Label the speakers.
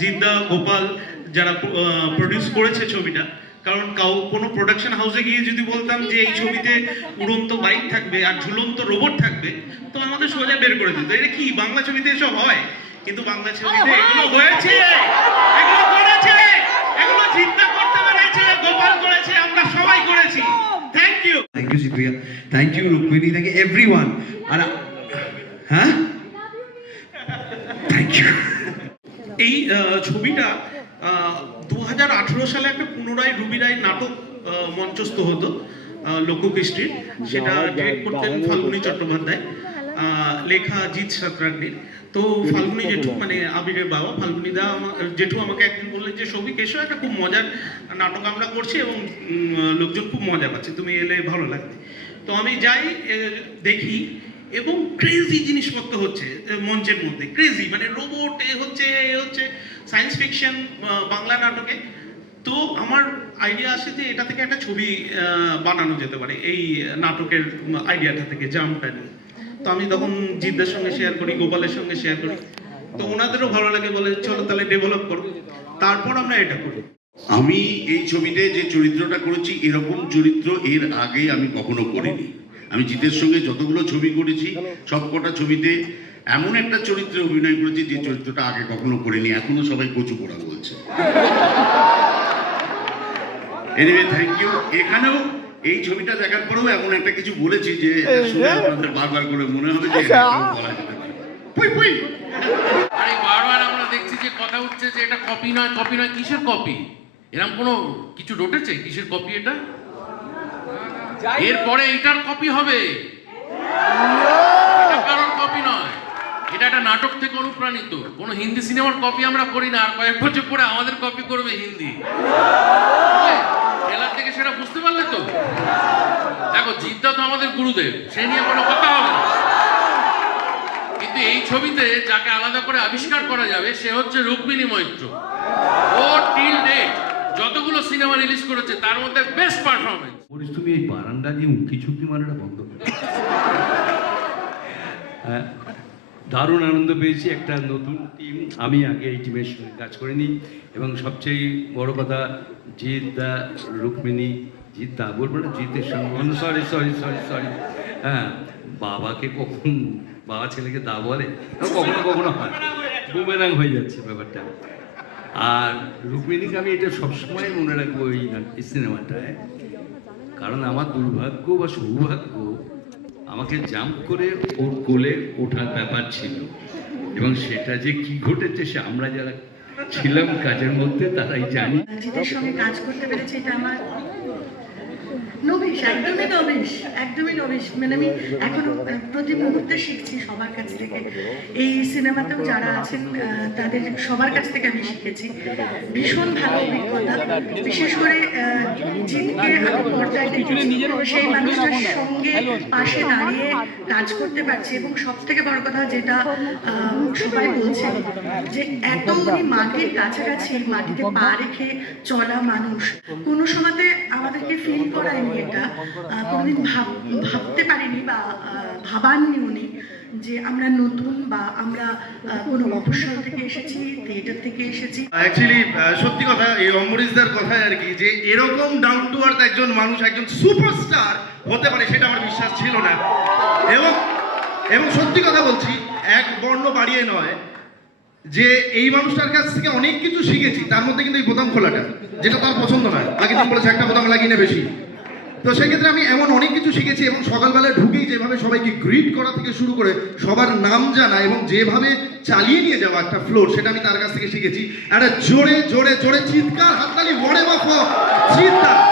Speaker 1: জিদ্দা গোপাল যারা প্রডিউস করেছে ছবিটা কারণ কাউ কোনো প্রোডাকশন হাউসে গিয়ে যদি বলতাম যে এই ছবিতে উড়ন্ত বাইক থাকবে আর ঝুলন্ত রোবট থাকবে তো আমাদের সোজা বের করে দিত এটা কি বাংলা ছবিতে এসব হয় কিন্তু বাংলা ছবিতে এগুলো হয়েছে এগুলো করেছে এগুলো জিদ্দা করতে পেরেছে গোপাল করেছে আমরা সবাই করেছি thank you
Speaker 2: you, Sipriya. Thank you, Rukmini. Thank you, everyone. And, uh, huh? Thank you.
Speaker 1: এই ছবিটা দু হাজার আঠেরো সালে একটা পুনরায় রুবি রায় নাটক মঞ্চস্থ হতো লোককৃষ্টির সেটা ডিরেক্ট করতেন ফাল্গুনী চট্টোপাধ্যায় লেখা জিৎ সাঁতরাজ্ঞীর তো ফাল্গুনি জেঠু মানে আবিরের বাবা ফাল্গুনি দা জেঠু আমাকে একদিন বললেন যে সবিক এসো একটা খুব মজার নাটক আমরা করছি এবং লোকজন খুব মজা পাচ্ছে তুমি এলে ভালো লাগবে। তো আমি যাই দেখি এবং ক্রেজি জিনিসপত্র হচ্ছে মঞ্চের মধ্যে। ক্রেজি মানে রোবট এ হচ্ছে এ হচ্ছে সায়েন্স ফিকশন বাংলা নাটকে। তো আমার আইডিয়া আসে যে এটা থেকে একটা ছবি বানানো যেতে পারে, এই নাটকের আইডিয়াটা থেকে জামটা নিয়ে। তো আমি তখন জিদ্দার সঙ্গে শেয়ার করি, গোপালের সঙ্গে শেয়ার করি। তো ওনাদেরও ভালো লাগে বলে, চলো তাহলে ডেভেলপ করো। তারপর আমরা এটা করি।
Speaker 3: আমি এই ছবিতে যে চরিত্রটা করেছি, এরকম চরিত্র এর আগে আমি কখনো করিনি। আমি জিতের সঙ্গে যতগুলো ছবি করেছি সবকটা ছবিতে এমন একটা চরিত্রে অভিনয় করেছি যে চরিত্রটা আগে কখনো করিনি এখনও সবাই কচু পোড়া বলছে। এনিওয়ে থ্যাংক ইউ এখানেও এই ছবিটা দেখার পরেও এমন একটা কিছু বলেছি যে শুনে আপনাদের বারবার করে মনে হবে যে বলা যেতে পারে। পুই পুই।
Speaker 4: আরে বারবার আমরা দেখছি যে কথা উঠছে যে এটা কপি নয় কপি নয় কিসের কপি এরকম কোনো কিছু রটেছে কিসের কপি এটা? এরপরে এটার কপি হবে। এটা কারোর কপি নয়। এটা একটা নাটক থেকে অনুপ্রাণিত। কোনো হিন্দি সিনেমার কপি আমরা করি না আর কয়েক বছর পরে আমাদের কপি করবে হিন্দি। ট্রেলার থেকে সেটা বুঝতে পারলে তো? দেখো জিদ্দা তো আমাদের গুরুদেব সে নিয়ে কোনো কথা হবে না। কিন্তু এই ছবিতে যাকে আলাদা করে আবিষ্কার করা যাবে সে হচ্ছে রুক্মিণী মৈত্র। ও টিল সিনেমা রিলিজ করেছে তার মধ্যে বেস্ট পারফরমেন্স
Speaker 5: বলিস তুমি এই বারান্দা দিয়ে উঁকি ঝুঁকি মারাটা বন্ধ করো। হ্যাঁ, দারুণ আনন্দ পেয়েছি একটা নতুন টিম আমি আগে এই টিমের সঙ্গে কাজ করিনি এবং সবচেয়ে বড় কথা জিৎ দা রুক্মিণী জিৎ দা বলব না জিতের সঙ্গে সরি সরি সরি সরি হ্যাঁ বাবাকে কখন বাবা ছেলেকে দা বলে কখনো কখনো হয়। বুমেরাং হয়ে যাচ্ছে ব্যাপারটা। আর রুক্মিণীকে আমি এটা সবসময় মনে রাখব এই সিনেমাটায়, কারণ আমার দুর্ভাগ্য বা সৌভাগ্য আমাকে জাম্প করে ওর কোলে ওঠার ব্যাপার ছিল। এবং সেটা যে কি ঘটেছে সে আমরা যারা ছিলাম কাজের মধ্যে তারাই জানি।
Speaker 6: সঙ্গে কাজ করতে পেরেছি এটা আমার নবিশ, একদমই নবিশ একদমই নবিশ। মানে আমি এখনও প্রতি মুহূর্তে শিখছি সবার কাছ থেকে। এই সিনেমাতেও যারা আছেন তাদের সবার কাছ থেকে আমি শিখেছি। ভীষণ ভালো অভিজ্ঞতা। বিশেষ করে জিতকে আমি পর্দায় দেখেছি সেই মানুষটার সঙ্গে পাশে দাঁড়িয়ে কাজ করতে পারছি। এবং সব থেকে বড় কথা যেটা সবাই বলছেন যে এত উনি মাটির কাছাকাছি মাটিতে পা রেখে চলা মানুষ। কোনো সময়তে আমাদেরকে ফিল করায়নি এটা। কোনোদিন ভাব ভাবতে পারিনি বা আহ, ভাবাননি উনি যে আমরা নতুন বা আমরা কোনো মফস্বল থেকে এসেছি, থিয়েটার থেকে এসেছি।
Speaker 7: অ্যাকচুয়ালি সত্যি কথা, এই অম্বরীশদার কথায় আর কি, যে এরকম ডাউন টু আর্থ একজন মানুষ, একজন সুপারস্টার হতে পারে, সেটা আমার বিশ্বাস ছিল না। এবং এবং সত্যি কথা বলছি, এক বর্ণ বাড়িয়ে নয়, যে এই মানুষটার কাছ থেকে অনেক কিছু শিখেছি, তার মধ্যে কিন্তু এই বোতাম খোলাটা, যেটা তার পছন্দ নয়। আগে দিন বলেছে, একটা বোতাম লাগিয়ে বেশি। তো সেক্ষেত্রে আমি এমন অনেক কিছু শিখেছি এবং সকালবেলা ঢুকেই যেভাবে সবাইকে গ্রিট করা থেকে শুরু করে সবার নাম জানা এবং যেভাবে চালিয়ে নিয়ে যাওয়া একটা ফ্লোর সেটা আমি তার কাছ থেকে শিখেছি। একটা জোরে জোরে জোরে চিৎকার, হাততালি বড়ে বাপ চিৎকার।